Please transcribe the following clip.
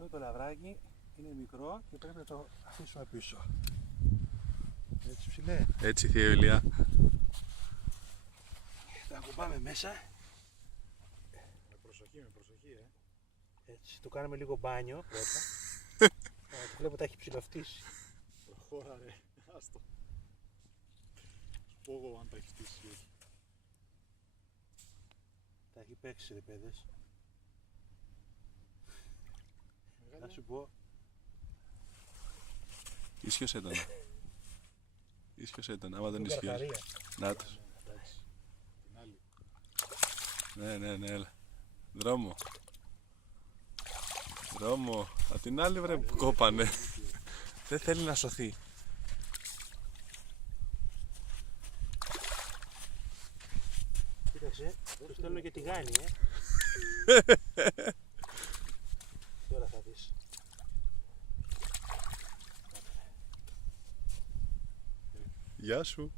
Αυτό το λαβράκι είναι μικρό και πρέπει να το αφήσουμε πίσω. Έτσι ψηλέ. Έτσι θείο Ηλία. Το ακουμπάμε μέσα. Με προσοχή, Έτσι, το κάνουμε λίγο μπάνιο πρώτα. Το βλέπω τα έχει ψηλοφτύσει. Προχώρα ρε, άστο. Σου πω εγώ αν τα έχει φτύσει ή όχι. Τα έχει παίξει ρε παιδες. Μεγάλη. Να σου πω, Ίσιος ήταν. Ίσιος ήταν, άμα δεν την ισχύει. καρχαρία. Να τους. Εντάξει. Την άλλη. Ναι, έλα. Δρόμο. Δρόμο. Απ' την άλλη βρε που κόπανε. Δεν θέλει να σωθεί. Κοίταξε, του στέλνω και τηγάνι, Τώρα θα δεις. Γεια σου.